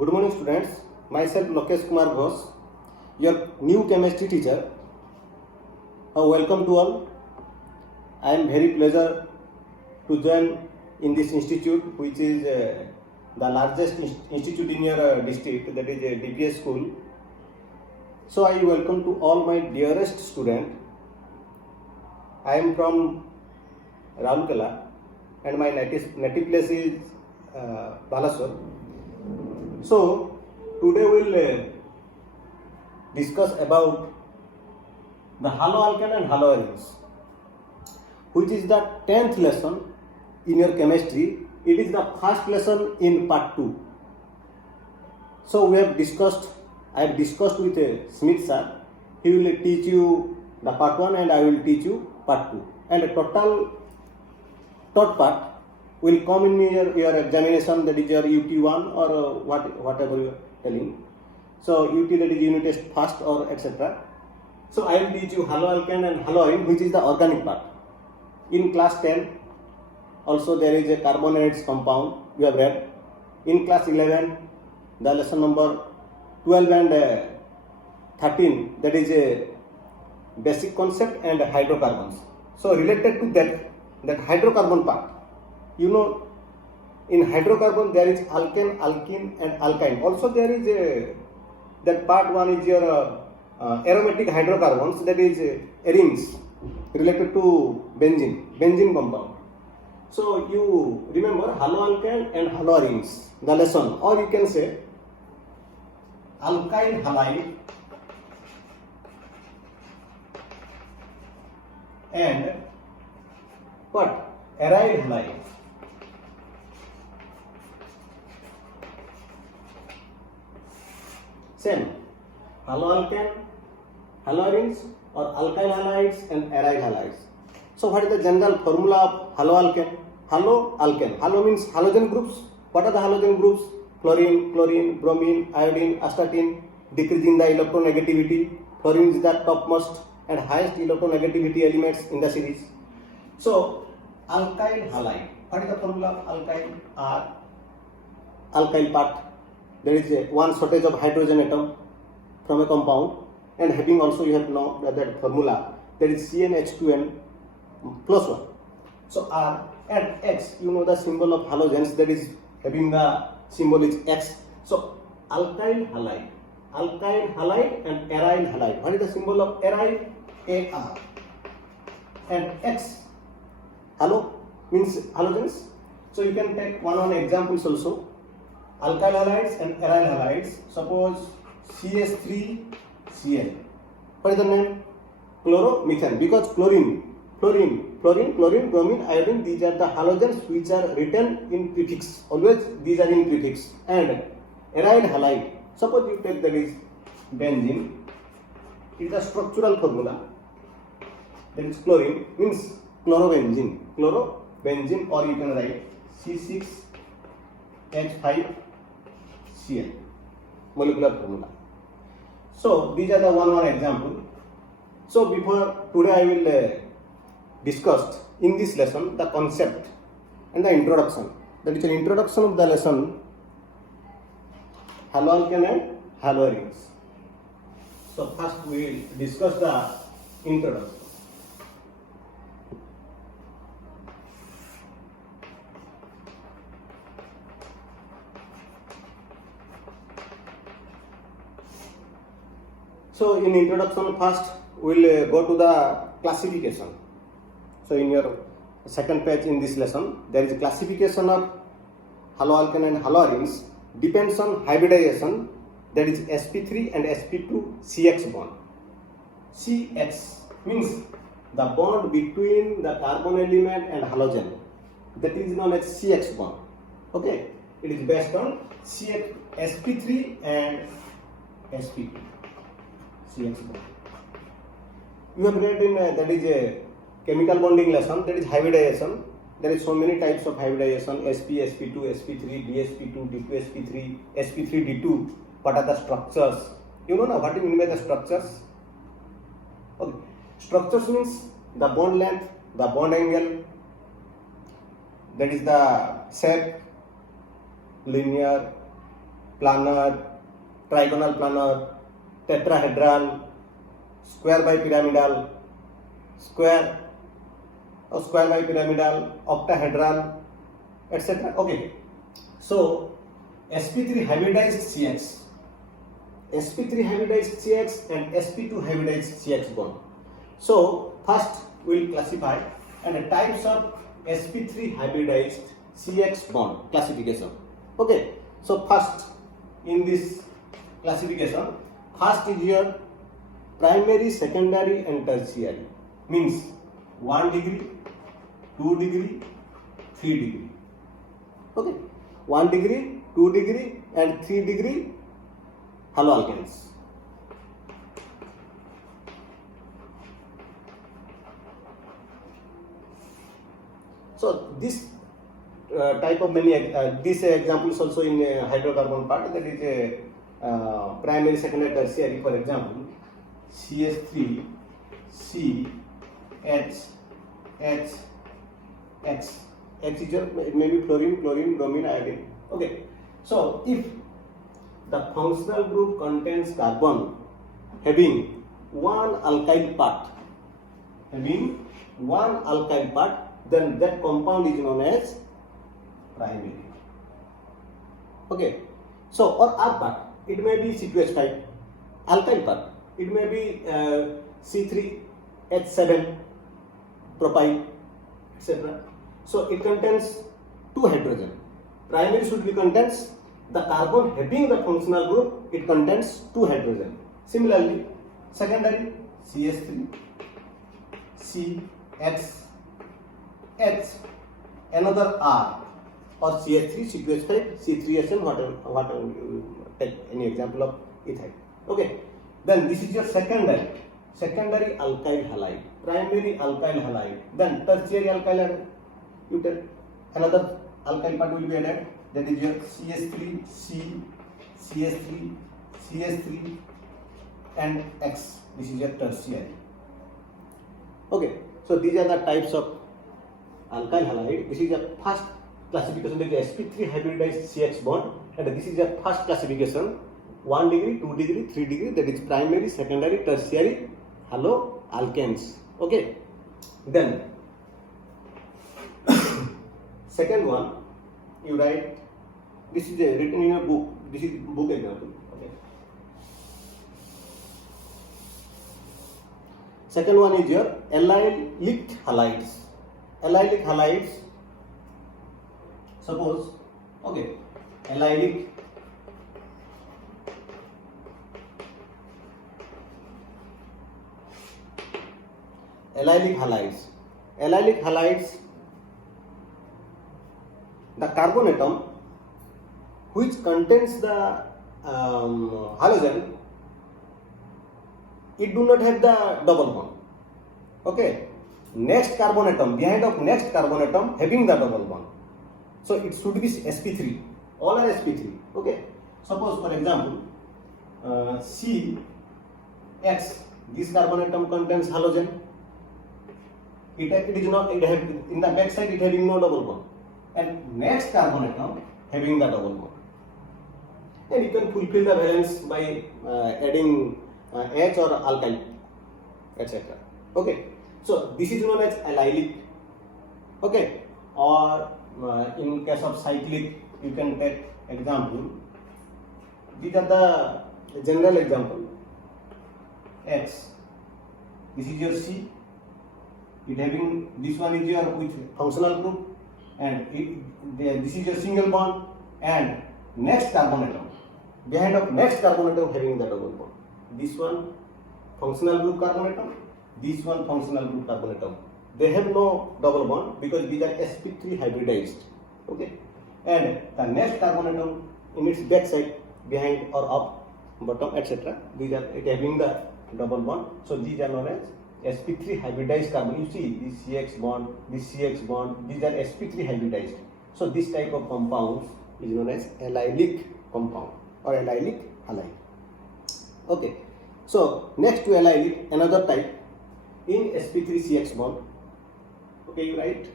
Good morning, students. Myself Lokesh Kumar Ghosh, your new chemistry teacher. Welcome to all. I am very pleasure to join in this institute, which is the largest institute in your district, that is a DPS school. So I welcome to all my dearest student. I am from Raulkela and my native place is Balasore. So today we'll discuss about the haloalkane and haloarenes, which is the 10th lesson in your chemistry. It is the first lesson in part 2. So I have discussed with Smith sir. He will teach you the part 1 and I will teach you part 2. And the total third part will come in your examination, that is your UT1 or whatever you are telling. So UT, that is unit test first or etc. So I will teach you haloalkane and haloarene, which is the organic part. In class 10 also there is a carbonates compound you have read. In class 11 the lesson number 12 and 13, that is a basic concept and hydrocarbons. So related to that hydrocarbon part, you know, in hydrocarbon there is alkane, alkene and alkyne. Also there is that part 1 is your aromatic hydrocarbons, that is arenes related to benzene compound. So you remember haloalkane and haloarenes, the lesson, or you can say alkyl halide and what? Aryl halide. Same, haloalkane, haloarenes or alkyl halides and aryl halides. So what is the general formula of haloalkane? Haloalkane. Halo means halogen groups. What are the halogen groups? Chlorine, bromine, iodine, astatine, decreasing the electronegativity. Fluorine is the topmost and highest electronegativity elements in the series. So alkyl halide. What is the formula of alkyl? Alkyl part. There is one shortage of hydrogen atom from a compound, and having also you have to know that formula, that is CnH2n plus 1. So R and X, you know the symbol of halogens, that is having the symbol is X. So alkyl halide and aryl halide. What is the symbol of aryl? Ar. And X, halo means halogens. So you can take one examples also. Alkyl halides and aryl halides. Suppose CH3Cl. What is the name? Chloromethane. Because chlorine, bromine, iodine, these are the halogens which are written in prefix. Always these are in prefix. And aryl halide. Suppose you take that is benzene. It is a structural formula. That is chlorine means chlorobenzene, or you can write C6H5Cl, molecular formula. So these are the one example. So before today I will discuss in this lesson the concept and the introduction. That is an introduction of the lesson haloalkane and haloarenes. So first we will discuss the introduction. So in introduction first we will go to the classification. So in your second page in this lesson there is a classification of haloalkane and haloarenes depends on hybridization, that is sp3 and sp2 CX bond. CX means the bond between the carbon element and halogen, that is known as CX bond. Okay, it is based on CX, sp3 and sp2 CX bond. You have read in that is a chemical bonding lesson, that is hybridization. There is so many types of hybridization: sp, sp2, sp3, dsp2, d2sp3, sp3, d2. What are the structures? You know now what do you mean by the structures? Okay. Structures means the bond length, the bond angle, that is the shape, linear, planar, trigonal planar, tetrahedral, square bipyramidal, square or square bipyramidal, octahedral, etc. Okay. So sp3 hybridized CX, sp3 hybridized CX and sp2 hybridized CX bond. So first we will classify and the types of sp3 hybridized CX bond classification. Okay. So first in this classification, first is your primary, secondary and tertiary, means 1 degree, 2 degree, 3 degree. Okay, 1 degree, 2 degree and 3 degree haloalkanes. So this type of many this example is also in hydrocarbon part, that is a primary, secondary, tertiary. For example, CH3, C, H, H, X. X is your, it may be fluorine, chlorine, bromine, iodine. Okay. So if the functional group contains carbon having one alkyl part, then that compound is known as primary. Okay. So or R part, it may be C2H5, alkyl part, it may be C3H7, propyl, etc. So it contains 2 hydrogen. Primary should be contains the carbon having the functional group, it contains 2 hydrogen. Similarly, secondary CH3, C, X, H, another R, or CH3, C2H5, C3SN, whatever you take any example of ethyl. Okay. Then this is your secondary alkyl halide, primary alkyl halide, then tertiary alkyl halide. You take another alkyl part will be added, that is your CH3, C, CH3, CH3 and X. This is your tertiary. Okay, so these are the types of alkyl halide. This is the first classification, that is sp3 hybridized CX bond, and this is the first classification, 1 degree, 2 degree, 3 degree, that is primary, secondary, tertiary haloalkanes. Okay, then second one, you write, this is written in a book, this is book example. Okay. Second one is your allylic halides. Allylic halides, suppose, okay, allylic halides. Allylic halides, the carbon atom which contains the halogen, it do not have the double bond. Okay. Next carbon atom, behind of next carbon atom having the double bond. So it should be sp3. All are sp3. Okay. Suppose for example, CX, this carbon atom contains halogen. It is not, it have, in the back side it having no double bond. And next carbon atom having the double bond. And you can fulfill the valence by adding H or alkyl, etc. Okay. So this is known as allylic. Okay. Or in case of cyclic, you can take example. These are the general example. X. This is your C. It having, this one is your which functional group, and this is your single bond, and next carbon atom, behind of next carbon atom having the double bond. This one functional group carbon atom, this one functional group carbon atom. They have no double bond because these are sp3 hybridized. Okay, and the next carbon atom in its back side, behind or up, bottom, etc. These are it having the double bond. So these are known as sp3 hybridized carbon. You see this CX bond, this CX bond, these are sp3 hybridized. So this type of compounds is known as allylic compound or allylic halide. Okay, so next to allylic, another type in sp3 CX bond. Okay, you write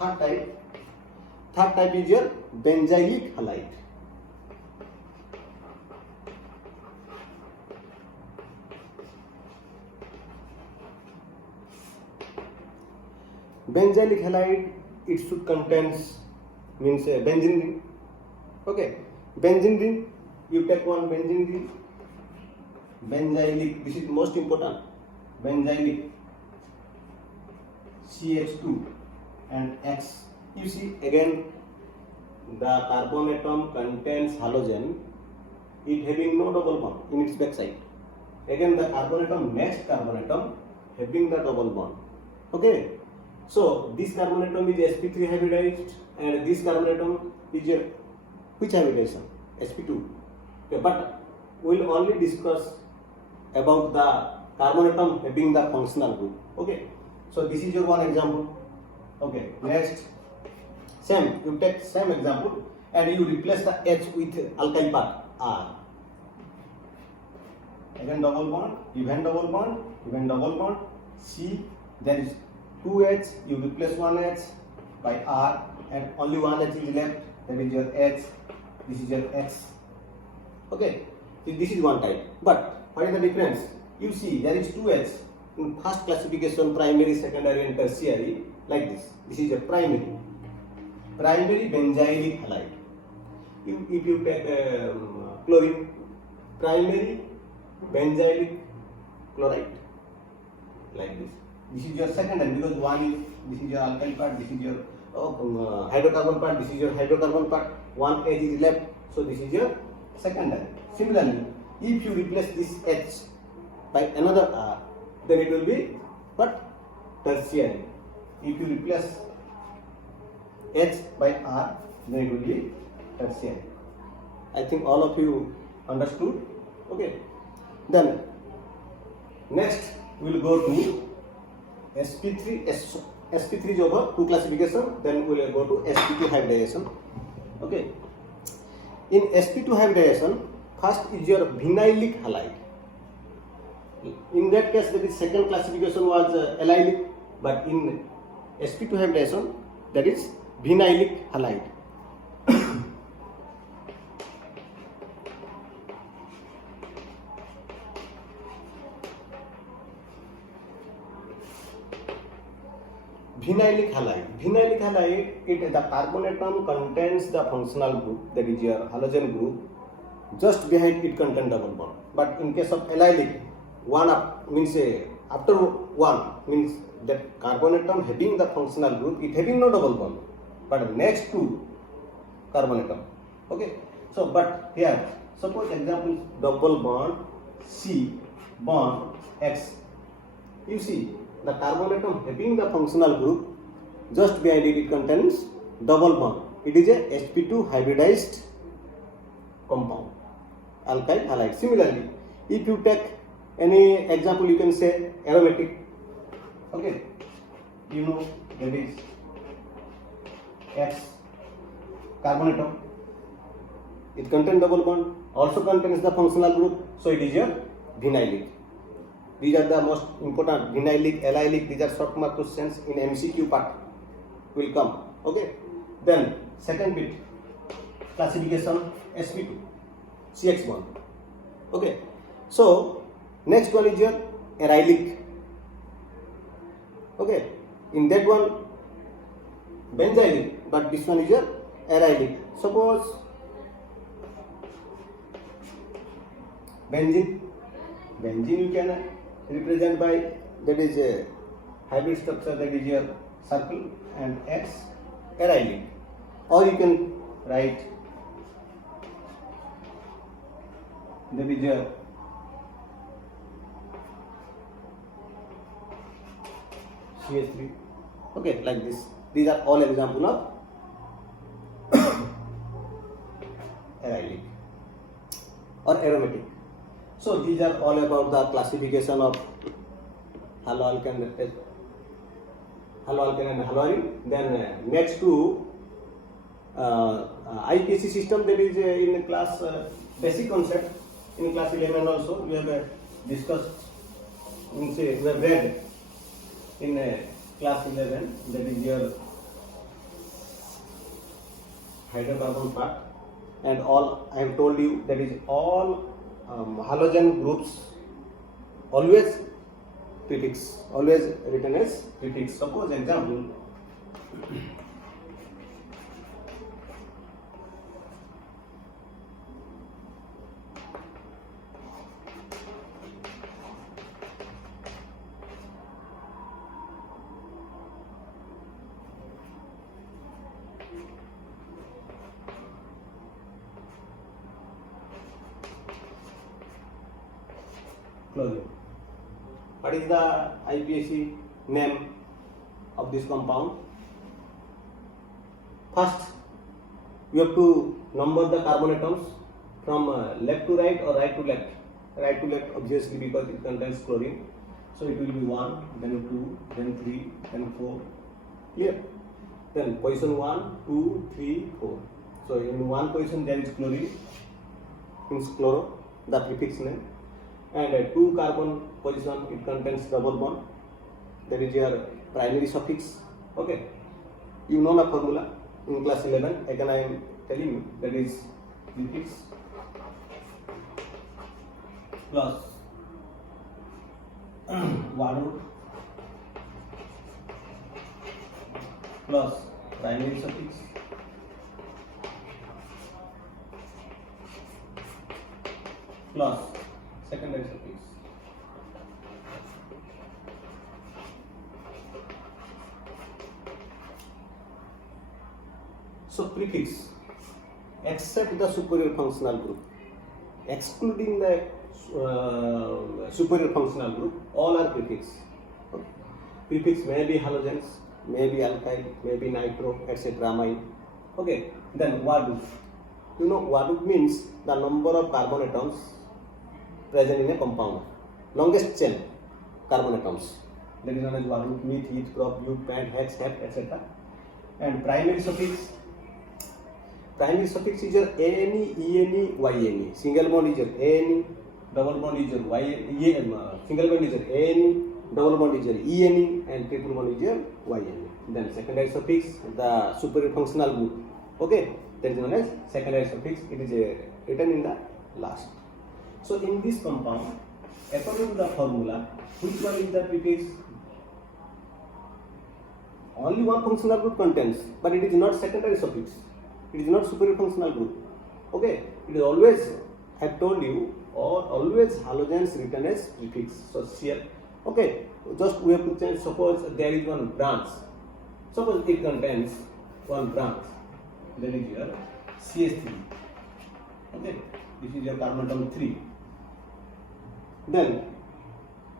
Third type is your benzylic halide. Benzylic halide, it should contains means benzene ring. Okay, benzene ring. You take one benzene ring. Benzylic. This is most important. Benzylic. CH2 and X. You see again the carbon atom contains halogen. It having no double bond in its backside. Again the carbon atom, next carbon atom having the double bond. Okay. So this carbon atom is sp3 hybridized and this carbon atom is your which hybridization? sp2. Okay, but we will only discuss about the carbon atom having the functional group. Okay. So this is your one example. Okay. Next, same. You take same example and you replace the H with alkyl part R. Again double bond, even double bond, even double bond. C. There is 2H. You replace one H by R and only one H is left. That is your H. This is your X. Okay. So this is one type. But what is the difference? You see there is 2H in first classification, primary, secondary and tertiary, like this. This is a primary benzylic halide. If you take chlorine, primary benzylic chloride, like this. This is your secondary because one is, this is your alkyl part, this is your hydrocarbon part, this is your hydrocarbon part, one H is left, so this is your secondary. Similarly, if you replace this H by another R, then it will be what? Tertiary. If you replace H by R, then it will be tertiary. I think all of you understood. Okay. Then next we will go to sp3. sp3 is over two classification. Then we will go to sp2 hybridization. Okay. In sp2 hybridization, first is your vinylic halide. In that case, the second classification was allylic, but in sp2 hybridization, that is vinylic halide. Vinylic halide, the carbon atom contains the functional group, that is your halogen group. Just behind it contains double bond. But in case of allylic, one up means after one means that carbon atom having the functional group, it having no double bond, but next to carbon atom. Okay. So, but here, suppose example double bond C bond X. You see the carbon atom having the functional group, just behind it contains double bond. It is a sp2 hybridized compound, alkyl halide. Similarly, if you take any example, you can say aromatic. Okay, you know that is X carbon atom. It contains double bond, also contains the functional group, so it is your vinylic. These are the most important, vinylic, allylic. These are short mark questions in MCQ part will come. Okay. Then second bit, classification sp2 CX bond. Okay. So next one is your arylic. Okay. In that one benzylic, but this one is your arylic. Suppose benzene you can represent by, that is a hybrid structure, that is your circle, and X arylic, or you can write that is your CH3. Okay, like this. These are all examples of arylic or aromatic. So these are all about the classification of haloalkane and haloarine. Then next to IPC system, that is in class basic concept. In class 11 also we have discussed. We have read in class 11, that is your hydrocarbon part, and all I have told you, that is all halogen groups always prefix, always written as prefix. Suppose example, chlorine. What is the IUPAC name of this compound? First, you have to number the carbon atoms from left to right or right to left. Right to left, obviously, because it contains chlorine. So it will be 1, then 2, then 3, then 4. Clear? Then position 1, 2, 3, 4. So in one position there is chlorine, means chloro, the prefix name. And 2 carbon position, it contains double bond, that is your primary suffix. Okay, you know the formula in class 11. Again I am telling you, that is prefix plus word plus primary suffix plus secondary suffix. So prefix, except the superior functional group, excluding the superior functional group, all are prefix. Okay. Prefix may be halogens, may be alkyl, may be nitro, etc. amine. Okay. Then Wadu. You know, Wadu means the number of carbon atoms present in a compound, longest chain carbon atoms, that is known as Wadu, meth, eth, prop, bute, pant, hex, hep, etc. And primary suffix is your ANE, ENE, YNE. Single bond is your ANE, double bond is your YNE, single bond is your ANE, double bond is your ENE, and triple bond is your YNE. Then secondary suffix, the superior functional group. Okay, that is known as secondary suffix. It is written in the last. So in this compound, according to the formula, which one is the prefix? Only one functional group contains, but it is not secondary suffix. It is not superior functional group. Okay, it is always, I have told you, or always halogens written as prefix. So here, okay, just we have to change. Suppose there is one branch. Suppose it contains one branch. Then is your CH3. Okay, this is your carbon atom 3. Then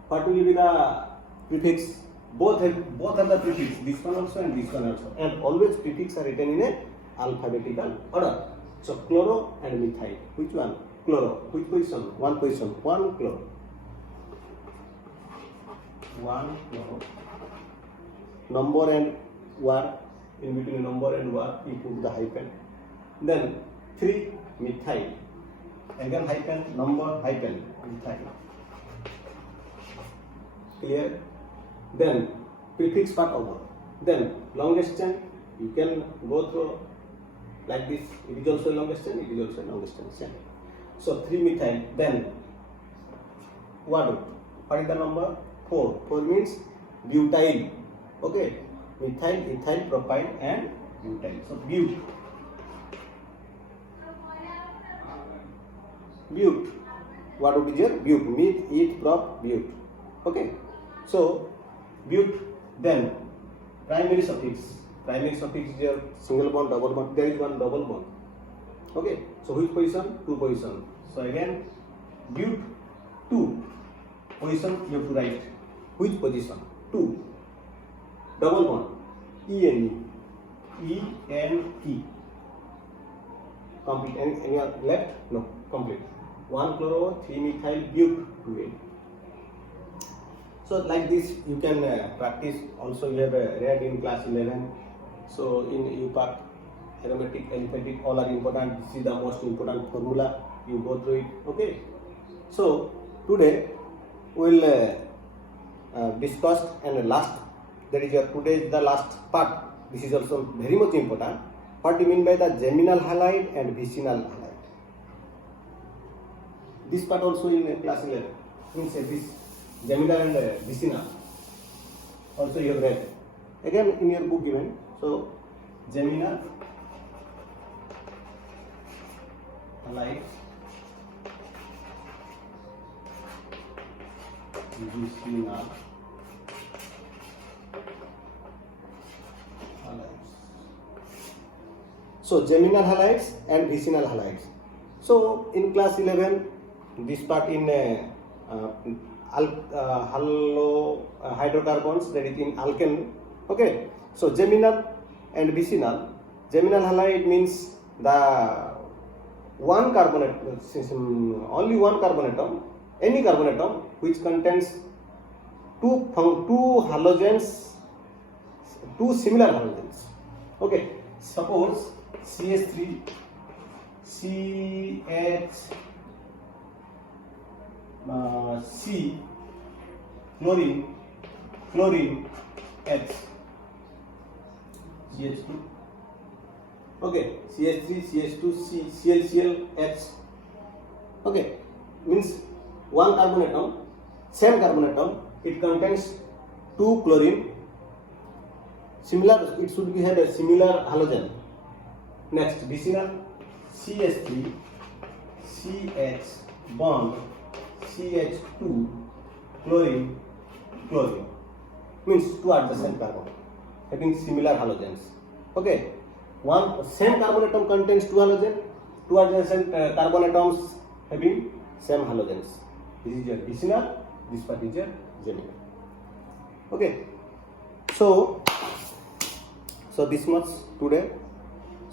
what will be the prefix? Both are the prefix. This one also and this one also. And always prefix are written in a alphabetical order. So chloro and methyl. Which one? Chloro. Which position? One position. One chloro. One chloro. Number and word. In between number and word, you put the hyphen. Then 3 methyl. Again hyphen, number, hyphen, methyl. Clear? Then prefix part over. Then longest chain, you can go through like this. It is also longest chain, it is also longest chain. So 3 methyl. Then what is the number? 4. 4 means butyl. Okay, methyl, ethyl, propyl, and butyl. So bute. Bute. What would be your bute? Meth, eth, prop, bute. Okay. So bute. Then primary suffix. Primary suffix is your single bond, double bond. There is one double bond. Okay. So which position? 2 position. So again, bute 2 position you have to write. Which position? 2. Double bond. ENE. ENE. Complete. Any left? No. Complete. 1 chloro, 3 methyl, bute 2. So like this you can practice. Also you have read in class 11. So in UPAC, aromatic, aliphatic, all are important. This is the most important formula. You go through it. Okay. So today we will discuss and last. That is your today is the last part. This is also very much important. What do you mean by the geminal halide and vicinal halide? This part also in class 11 means this geminal and vicinal. Also you have read again in your book given. So geminal halide, vicinal halides. So geminal halides and vicinal halides. So in class 11, this part in hydrocarbons, that is in alkane. Okay. So geminal and vicinal. Geminal halide means the one carbon atom, only one carbon atom, any carbon atom which contains two halogens, two similar halogens. Okay. Suppose CH3, C, chlorine, H, CH2. Okay, CH3, CH2, Cl, H. Okay, means one carbon atom, same carbon atom, it contains two chlorine, similar, it should be have a similar halogen. Next, vicinal, CH3, CH bond, CH2, chlorine, means two adjacent carbon having similar halogens. Okay, one same carbon atom contains two halogens, two adjacent carbon atoms having same halogens. This is your vicinal, this part is your geminal. Okay, so this much today.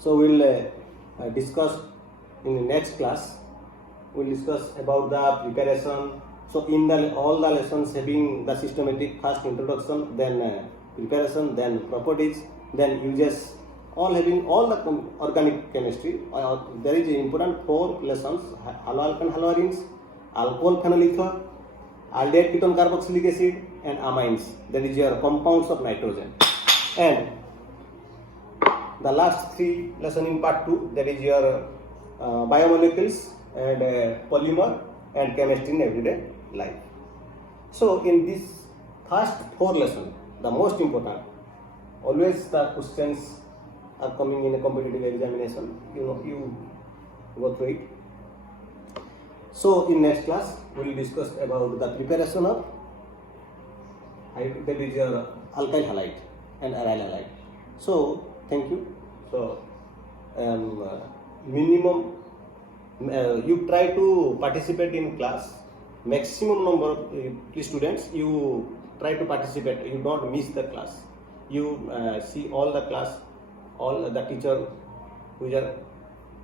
So we'll discuss in the next class. We'll discuss about the preparation. So in all the lessons having the systematic, first introduction, then preparation, then properties, then uses, all having all the organic chemistry. There is important 4 lessons: haloalkane haloarenes, alcohol phenol ether, aldehyde ketone carboxylic acid, and amines. That is your compounds of nitrogen. And the last 3 lesson in part 2, that is your biomolecules and polymer and chemistry in everyday life. So in this first 4 lessons, the most important, always the questions are coming in a competitive examination. You go through it. So in next class, we will discuss about the preparation of that is your alkyl halide and aryl halide. So thank you. So minimum you try to participate in class. Maximum number of students you try to participate. You don't miss the class. You see all the class, all the teacher who are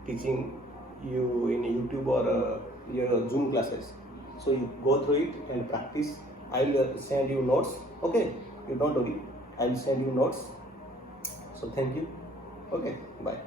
teaching you in YouTube or your Zoom classes. So you go through it and practice. I will send you notes. Okay, you don't worry. I will send you notes. So thank you. Okay, bye.